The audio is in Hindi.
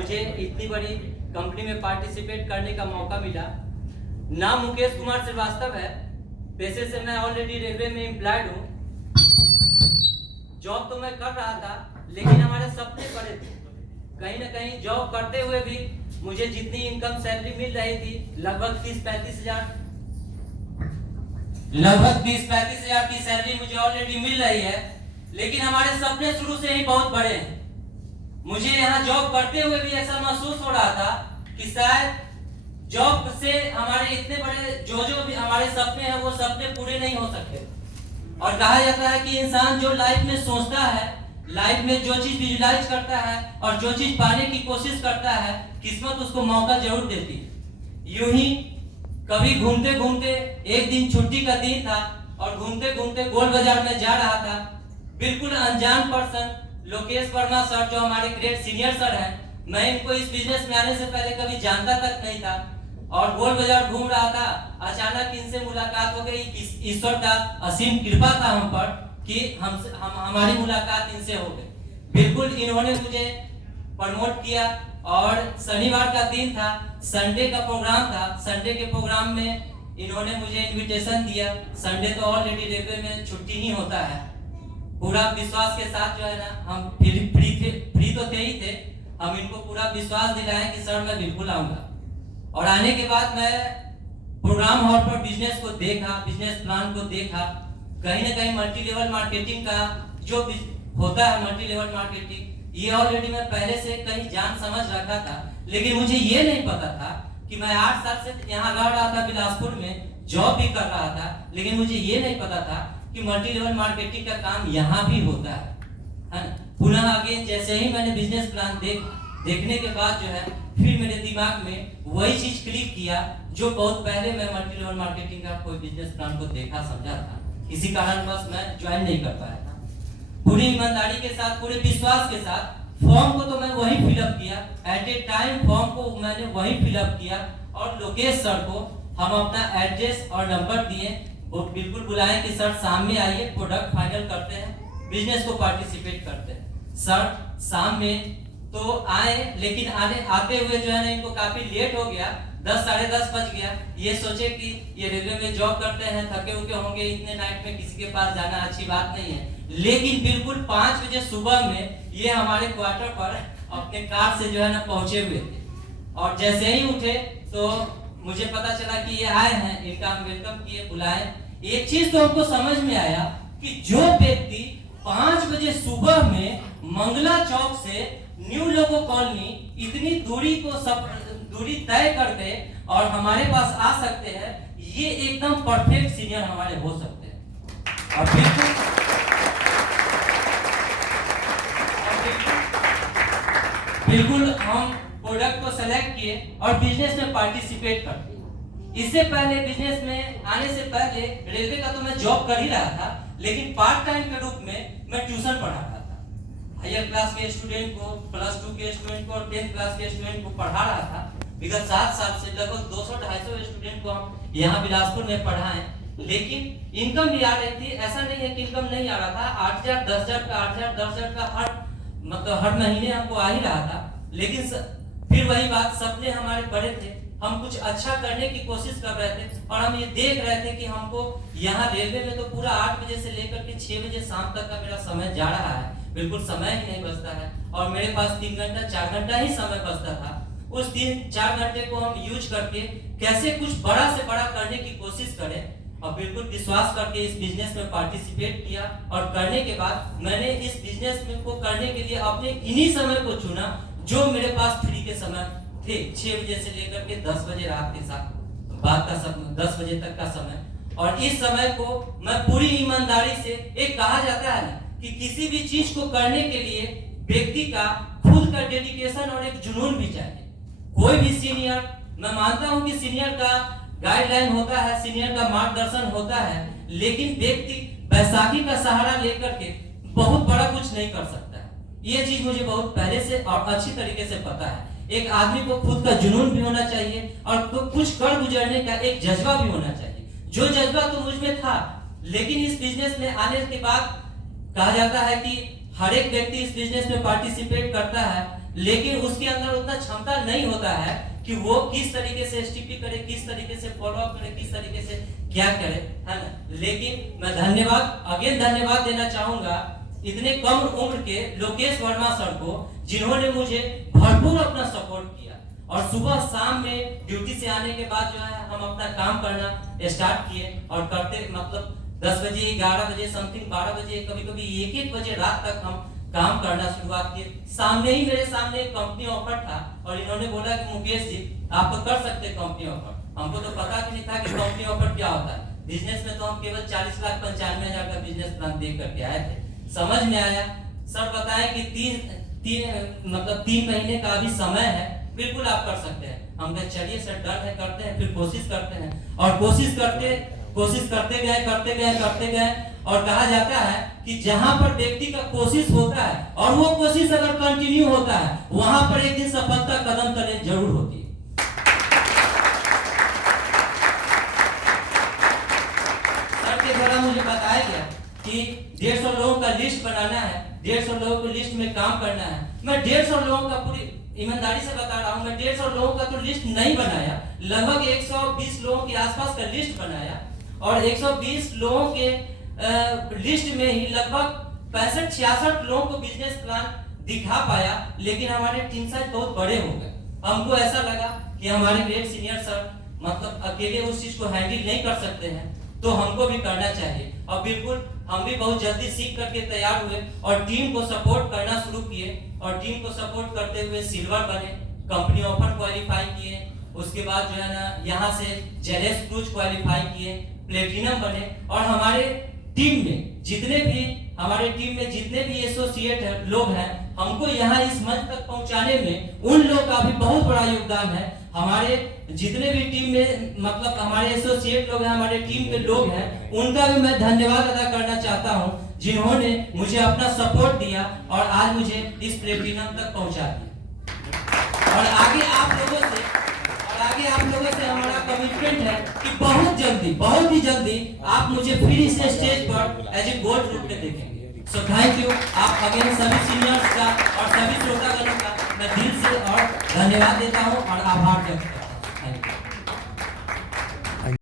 मुझे इतनी बड़ी कंपनी में पार्टिसिपेट करने का मौका मिला। नाम मुकेश कुमार श्रीवास्तव है। पेशे से मैं ऑलरेडी रेलवे में एम्प्लॉयड हूँ। जॉब तो मैं कर रहा था, लेकिन हमारे सपने बड़े थे। कहीं ना कहीं जॉब करते हुए भी मुझे जितनी इनकम सैलरी मिल रही थी, लगभग 30-35 हजार की सैलरी मुझे ऑलरेडी मिल रही है, लेकिन हमारे सपने शुरू से ही बहुत बड़े हैं। मुझे यहाँ जॉब करते हुए भी ऐसा महसूस हो रहा था कि शायद जॉब से हमारे इतने बड़े जो भी हमारे सपने हैं वो सपने पूरे नहीं हो सकते। और कहा जाता है कि इंसान जो लाइफ में सोचता है, लाइफ में जो चीज विजुलाइज करता है और जो चीज पाने की कोशिश करता है, किस्मत उसको मौका जरूर देती है। यूं ही कभी घूमते घूमते एक दिन छुट्टी का दिन था और घूमते घूमते गोल बाजार में जा रहा था। बिल्कुल अनजान पर्सन लोकेश वर्मा सर, जो हमारे ग्रेट सीनियर सर हैं, मैं इनको इस बिजनेस में आने से पहले कभी जानता तक नहीं था। और गोल बाजार घूम रहा था, अचानक इनसे मुलाकात हो गई। ईश्वर का असीम कृपा था हम पर कि हमारी मुलाकात इनसे हो गई। बिल्कुल इन्होंने मुझे प्रमोट किया और शनिवार का दिन था, संडे का प्रोग्राम था। संडे के प्रोग्राम में इन्होंने मुझे इनविटेशन दिया। संडे तो ऑलरेडी रेलवे में छुट्टी ही होता है। पूरा विश्वास के साथ जो है ना, हम फ्री तो थे ही थे। हम इनको पूरा विश्वास दिलाए कि सर मैं बिल्कुल आऊंगा। और आने के बाद मैं प्रोग्राम हॉल पर बिजनेस को देखा, बिजनेस प्लान को देखा। कहीं ना कहीं मल्टी लेवल मार्केटिंग का जो होता है, मल्टी लेवल मार्केटिंग, ये ऑलरेडी मैं पहले से कहीं जान समझ रखा था। लेकिन मुझे ये नहीं पता था कि मैं 8 साल से यहाँ रह रहा था बिलासपुर में, जॉब भी कर रहा था, लेकिन मुझे ये नहीं पता था कि मल्टी लेवल मार्केटिंग का काम यहाँ भी होता है ना। पुनः अगेन जैसे ही मैंने बिजनेस प्लान देखने के बाद जो है, फिर मेरे दिमाग में वही चीज क्लिक किया जो बहुत पहले मैं मल्टी लेवल मार्केटिंग का कोई बिजनेस प्लान को देखा समझा था। इसी कारणवश मैं ज्वाइन नहीं कर पाया था। पूरी ईमानदारी के साथ, पूरे विश्वास के साथ फॉर्म को तो मैं वही फिलअप किया। एट ए टाइम फॉर्म को मैंने वही फिलअप किया और लोकेश सर को हम अपना एड्रेस और नंबर दिए। वो बिल्कुल बुलाए कि सर शाम में आइए, प्रोडक्ट फाइनल करते हैं, बिजनेस को पार्टिसिपेट करते हैं। सर शाम में तो आए, लेकिन आते हुए जो है ना, इनको काफी लेट हो गया। 10 साढ़े 10 बज गया। ये सोचे कि ये रेलवे में जॉब करते हैं, थके हुए होंगे, इतने नाइट में किसी के पास जाना अच्छी बात नहीं है। लेकिन बिल्कुल 5 बजे सुबह में ये हमारे क्वार्टर पर अपने कार से जो है ना पहुंचे हुए थे। और जैसे ही उठे तो मुझे पता चला कि ये आए हैं, इनका हम वेलकम किए, बुलाए। एक चीज तो हमको समझ में आया कि जो व्यक्ति 5 बजे सुबह में मंगला चौक से न्यू लोगो कॉलोनी इतनी दूरी तय करके और हमारे पास आ सकते हैं, ये एकदम परफेक्ट सीनियर हमारे हो सकते हैं। और बिल्कुल हम प्रोडक्ट को सेलेक्ट किए और बिजनेस में पार्टिसिपेट करते। इससे पहले बिजनेस में आने से पहले रेलवे का तो मैं जॉब कर ही रहा था, लेकिन पार्ट टाइम के रूप में मैं ट्यूशन पढ़ा रहा था। हायर क्लास के स्टूडेंट को, +2 के स्टूडेंट को और 10th क्लास के स्टूडेंट को पढ़ा रहा था। विगत 7 साल से लगभग 200-250 स्टूडेंट को हम यहाँ बिलासपुर में पढ़ाएं। लेकिन इनकम भी आ रही थी, ऐसा नहीं है कि इनकम नहीं आ रहा था। 8,000, 10,000 का, 8,000, 10,000 का हर महीने हमको आ ही रहा था। लेकिन फिर वही बात, सपने हमारे बड़े थे, हम कुछ अच्छा करने की कोशिश कर रहे थे और हम ये देख रहे थे कि हमको यहाँ रेलवे में तो पूरा 8 बजे से लेकर के 6 बजे शाम तक का मेरा समय जा रहा है। बिल्कुल समय ही नहीं बचता है और मेरे पास 3 घंटा 4 घंटा ही समय बचता था। उस 3-4 घंटे को हम यूज करके कैसे कुछ बड़ा से बड़ा करने की कोशिश करें। और बिल्कुल विश्वास करके इस बिजनेस में पार्टिसिपेट किया और करने के बाद मैंने इस बिजनेस में को करने के लिए अपने इन्हीं समय को चुना जो मेरे पास फ्री के समय थे। 6 बजे से लेकर के 10 बजे रात के साथ बाद का समय, 10 बजे तक का समय। और इस समय को मैं पूरी ईमानदारी से, एक कहा जाता है ना कि किसी भी चीज को करने के लिए व्यक्ति का खुद का डेडिकेशन और एक जुनून भी चाहिए। कोई भी सीनियर, मैं मानता हूं कि सीनियर का गाइडलाइन होता है, सीनियर का मार्गदर्शन होता है, लेकिन व्यक्ति बैसाखी का सहारा लेकर के बहुत बड़ा कुछ नहीं कर सकता है। ये चीज मुझे बहुत पहले से और अच्छी तरीके से पता है। एक आदमी को खुद का जुनून भी होना चाहिए और कुछ कर गुजरने का एक जज्बा भी होना चाहिए। जो जज्बा तो मुझ में था, लेकिन इस बिजनेस में आने के बाद कहा जाता है कि हर एक व्यक्ति इस बिजनेस में पार्टिसिपेट करता है, लेकिन उसके अंदर उतना क्षमता नहीं होता है कि वो किस तरीके से एसटीपी करे, किस तरीके से फॉलो अप करे, किस तरीके से क्या करे, है ना। लेकिन मैं धन्यवाद देना चाहूंगा इतने कम उम्र के लोकेश वर्मा सर को, जिन्होंने मुझे भरपूर अपना सपोर्ट किया और सुबह शाम में ड्यूटी से आने के बाद जो है हम अपना काम करना स्टार्ट किए और करते मतलब 10 बजे 11 बजे समथिंग 12 बजे कभी-कभी 1-1 बजे रात तक हम काम करना शुरुआत किए। मेरे सामने एक कंपनी ऑफर था और इन्होंने बोला कि मुकेश जी आप तो कर सकते कंपनी ऑफर। हमको तो पता भी नहीं था कि कंपनी ऑफर क्या होता है। बिजनेस में तो हम केवल 40,95,000 का बिजनेस प्लान देख करके आए थे। समझ में आया, सर बताए कि 3 महीने का अभी समय है, बिल्कुल आप कर सकते हैं। हम कहे चलिए सर डन है, करते हैं, फिर कोशिश करते हैं और कोशिश करते गए और कहा जाता है कि जहां पर व्यक्ति का कोशिश होता है और वो कोशिश अगर कंटिन्यू होता है, वहां पर एक दिन सफलता कदम तले जरूर होती है। सर के द्वारा मुझे बताया गया कि 150 लोगों का लिस्ट बनाना है, 150 लोगों को लिस्ट में काम करना है। मैं 150 लोगों का पूरी ईमानदारी से बता रहा हूं, मैं 150 लोगों का तो लिस्ट नहीं बनाया, लगभग 120 लोगों के आसपास का लिस्ट बनाया और 120 लोगों के लिस्ट में ही लगभग 65-66 लोगों को बिजनेस प्लान दिखा पाया। लेकिन हमारे टीम साइज बहुत बड़े हो गए। हमको ऐसा लगा कि हमारे ग्रेट सीनियर सर मतलब अकेले उस चीज को हैंडल नहीं कर सकते हैं, तो हमको भी करना चाहिए। और बिल्कुल हम भी बहुत जल्दी सीख करके तैयार हुए और टीम को सपोर्ट करना शुरू किए और टीम को सपोर्ट करते हुए सिल्वर बने, कंपनी ऑफर क्वालिफाई किए, उसके बाद जो है ना यहाँ से जेलेस क्रूज क्वालिफाई किए, प्लेटिनम बने। और हमारे टीम में जितने भी एसोसिएट लोग हैं, हमको यहाँ इस मंच तक पहुंचाने में उन लोग का भी बहुत बड़ा योगदान है। हमारे जितने भी टीम में मतलब हमारे एसोसिएट लोग हैं, हमारे टीम के लोग हैं, उनका भी मैं धन्यवाद अदा करना चाहता हूं, जिन्होंने मुझे अपना सपोर्ट दिया और आज मुझे इस प्लेटिनम तक पहुंचा दिया। और आगे आप लोगों से हमारा कमिटमेंट है कि बहुत ही जल्दी आप मुझे फिर इस स्टेज पर एज ए गोल्ड रूप में देखेंगे। So thank you. आप अगेन सभी सीनियर्स का और सभी श्रोतागणों का मैं दिल से और धन्यवाद देता हूं और आभार व्यक्त करता हूं।